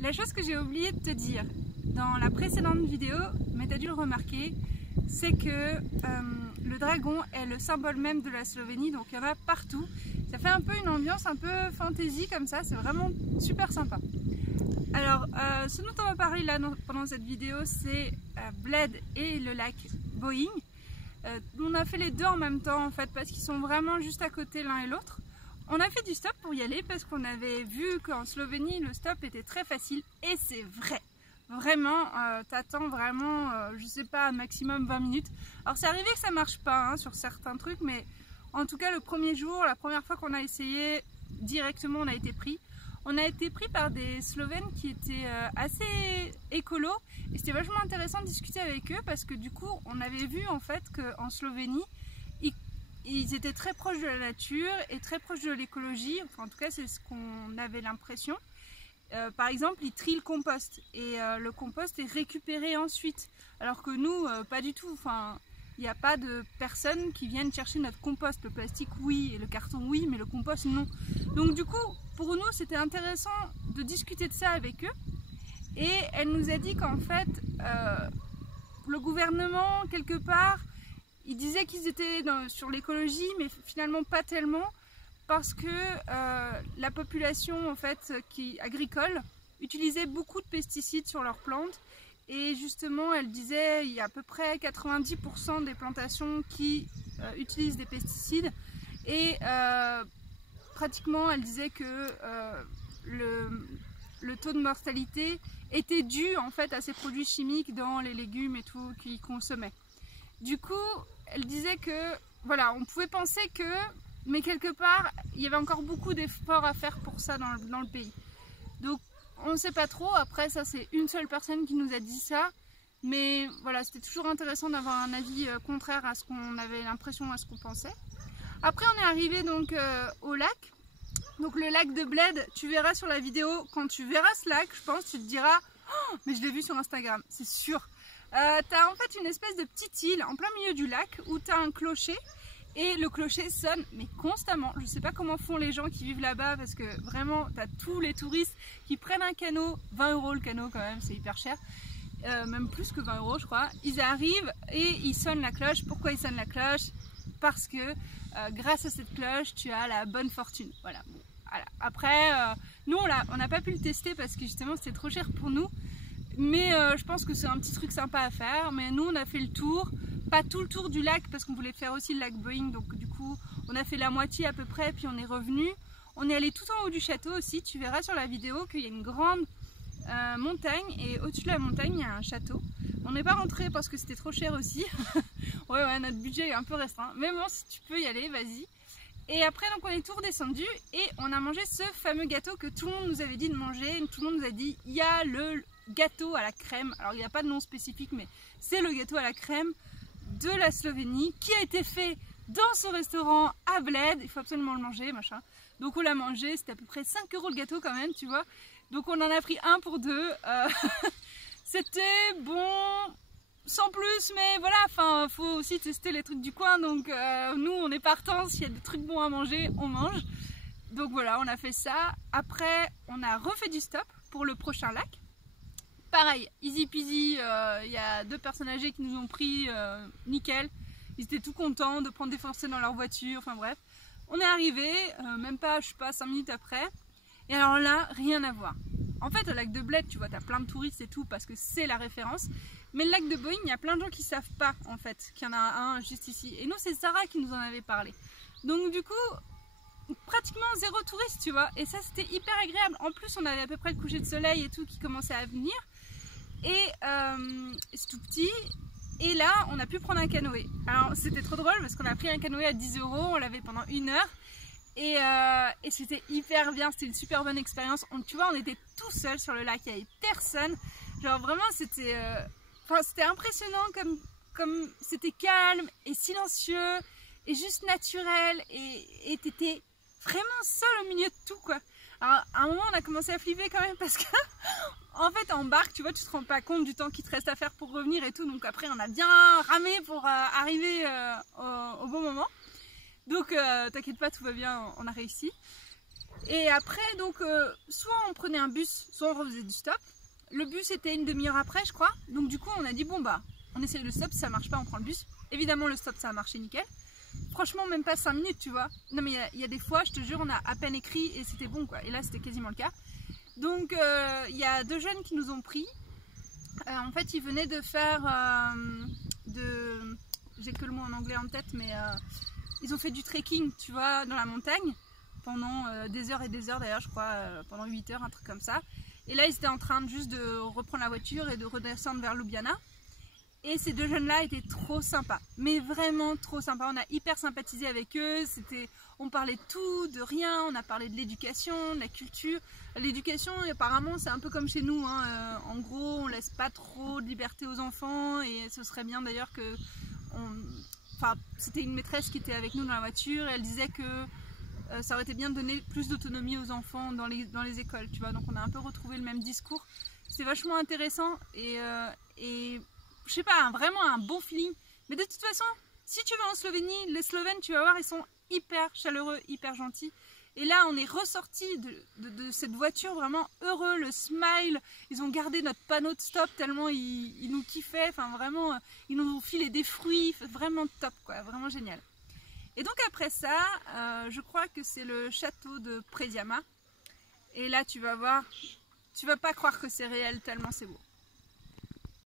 La chose que j'ai oublié de te dire dans la précédente vidéo, mais tu as dû le remarquer, c'est que le dragon est le symbole même de la Slovénie, donc il y en a partout. Ça fait un peu une ambiance un peu fantasy comme ça, c'est vraiment super sympa. Alors, ce dont on va parler là pendant cette vidéo, c'est Bled et le lac Bohinj. On a fait les deux en même temps en fait, parce qu'ils sont vraiment juste à côté l'un et l'autre. On a fait du stop pour y aller parce qu'on avait vu qu'en Slovénie le stop était très facile, et c'est vrai. Vraiment, t'attends vraiment, je sais pas, maximum 20 minutes. Alors c'est arrivé que ça marche pas hein, sur certains trucs, mais en tout cas le premier jour, la première fois qu'on a essayé, directement on a été pris. On a été pris par des Slovènes qui étaient assez écolos, et c'était vachement intéressant de discuter avec eux parce que du coup on avait vu en fait qu'en Slovénie, ils étaient très proches de la nature et très proches de l'écologie, enfin en tout cas c'est ce qu'on avait l'impression. Par exemple, ils trient le compost et le compost est récupéré ensuite, alors que nous, pas du tout. Enfin, il n'y a pas de personnes qui viennent chercher notre compost. Le plastique, oui, et le carton, oui, mais le compost, non. Donc du coup, pour nous, c'était intéressant de discuter de ça avec eux. Et elle nous a dit qu'en fait, le gouvernement, quelque part, il disait qu'ils étaient sur l'écologie, mais finalement pas tellement. Parce que la population en fait, agricole utilisait beaucoup de pesticides sur leurs plantes, et justement elle disait il y a à peu près 90% des plantations qui utilisent des pesticides, et pratiquement elle disait que le taux de mortalité était dû en fait à ces produits chimiques dans les légumes et tout qu'ils consommaient. Du coup elle disait que voilà, on pouvait penser que, mais quelque part, il y avait encore beaucoup d'efforts à faire pour ça dans le pays. Donc, on ne sait pas trop. Après, ça, c'est une seule personne qui nous a dit ça. Mais voilà, c'était toujours intéressant d'avoir un avis contraire à ce qu'on avait l'impression, à ce qu'on pensait. Après, on est arrivé donc au lac. Donc, le lac de Bled, tu verras sur la vidéo, quand tu verras ce lac, je pense, tu te diras oh, mais je l'ai vu sur Instagram, c'est sûr. T'as en fait une espèce de petite île en plein milieu du lac où t'as un clocher. Et le clocher sonne, mais constamment. Je sais pas comment font les gens qui vivent là-bas, parce que vraiment, tu as tous les touristes qui prennent un canot, 20 € le canot quand même, c'est hyper cher, même plus que 20 € je crois. Ils arrivent et ils sonnent la cloche. Pourquoi ils sonnent la cloche? Parce que grâce à cette cloche, tu as la bonne fortune. Voilà. Bon, voilà. Après, nous, on n'a pas pu le tester parce que justement, c'était trop cher pour nous. Mais je pense que c'est un petit truc sympa à faire. Mais nous, on a fait le tour. Pas tout le tour du lac parce qu'on voulait faire aussi le lac Bohinj, donc du coup on a fait la moitié à peu près, puis on est revenu. On est allé tout en haut du château aussi, tu verras sur la vidéo qu'il y a une grande montagne, et au-dessus de la montagne il y a un château. On n'est pas rentré parce que c'était trop cher aussi. ouais, notre budget est un peu restreint, mais bon, si tu peux y aller, vas-y. Et après donc on est tout redescendu et on a mangé ce fameux gâteau que tout le monde nous avait dit de manger. Tout le monde nous a dit il y a le gâteau à la crème, alors il n'y a pas de nom spécifique, mais c'est le gâteau à la crème de la Slovénie qui a été fait dans ce restaurant à Bled. Il faut absolument le manger, machin. Donc on l'a mangé, c'était à peu près 5 € le gâteau quand même, tu vois. Donc on en a pris un pour deux. C'était bon, sans plus, mais voilà, enfin, faut aussi tester les trucs du coin. Donc nous, on est partants, s'il y a des trucs bons à manger, on mange. Donc voilà, on a fait ça. Après, on a refait du stop pour le prochain lac. Pareil, easy peasy, y a deux personnes âgées qui nous ont pris, nickel. Ils étaient tout contents de prendre des Français dans leur voiture, enfin bref. On est arrivé, même pas, je sais pas, 5 minutes après. Et alors là, rien à voir. En fait, au lac de Bled, tu vois, t'as plein de touristes et tout, parce que c'est la référence. Mais le lac de Bohinj, il y a plein de gens qui savent pas, en fait, qu'il y en a un juste ici. Et nous, c'est Sarah qui nous en avait parlé. Donc du coup, pratiquement zéro touriste, tu vois. Et ça, c'était hyper agréable. En plus, on avait à peu près le coucher de soleil et tout qui commençait à venir. Et c'est tout petit, et là on a pu prendre un canoë. Alors c'était trop drôle parce qu'on a pris un canoë à 10 €, on l'avait pendant 1 heure, et c'était hyper bien, c'était une super bonne expérience. Tu vois, on était tout seul sur le lac, il n'y avait personne, genre vraiment c'était impressionnant, comme c'était calme et silencieux et juste naturel, et t'étais vraiment seul au milieu de tout quoi. Alors à un moment on a commencé à flipper quand même parce que en fait en barque tu vois, tu te rends pas compte du temps qu'il te reste à faire pour revenir et tout, donc après on a bien ramé pour arriver au bon moment. Donc t'inquiète pas, tout va bien, on a réussi. Et après, donc, soit on prenait un bus, soit on refaisait du stop. Le bus était une demi-heure après, je crois. Donc du coup, on a dit, bon bah, on essaye le stop, si ça marche pas, on prend le bus. Évidemment, le stop, ça a marché nickel. Franchement, même pas 5 minutes, tu vois. Non mais il y a des fois, je te jure, on a à peine écrit et c'était bon, quoi. Et là, c'était quasiment le cas. Donc, il y a 2 jeunes qui nous ont pris. En fait, ils venaient de faire j'ai que le mot en anglais en tête, mais ils ont fait du trekking, tu vois, dans la montagne pendant des heures et des heures, d'ailleurs, je crois, pendant 8 heures, un truc comme ça. Et là, ils étaient en train juste de reprendre la voiture et de redescendre vers Ljubljana. Et ces 2 jeunes-là étaient trop sympas, mais vraiment trop sympas. On a hyper sympathisé avec eux. On parlait de tout, de rien. On a parlé de l'éducation, de la culture. L'éducation, apparemment, c'est un peu comme chez nous, hein. En gros, on laisse pas trop de liberté aux enfants. Et ce serait bien d'ailleurs que... Enfin, c'était une maîtresse qui était avec nous dans la voiture. Et elle disait que ça aurait été bien de donner plus d'autonomie aux enfants dans les écoles, tu vois. Donc on a un peu retrouvé le même discours. C'était vachement intéressant et je sais pas, vraiment un bon feeling. Mais de toute façon, si tu vas en Slovénie, les Slovènes, tu vas voir, ils sont hyper chaleureux, hyper gentils. Et là, on est ressorti de cette voiture vraiment heureux, le smile. Ils ont gardé notre panneau de stop tellement ils nous kiffaient. Enfin, vraiment, ils nous ont filé des fruits. Vraiment top, quoi. Vraiment génial. Et donc après ça, je crois que c'est le château de Predjama. Et là, tu vas voir, tu vas pas croire que c'est réel tellement c'est beau.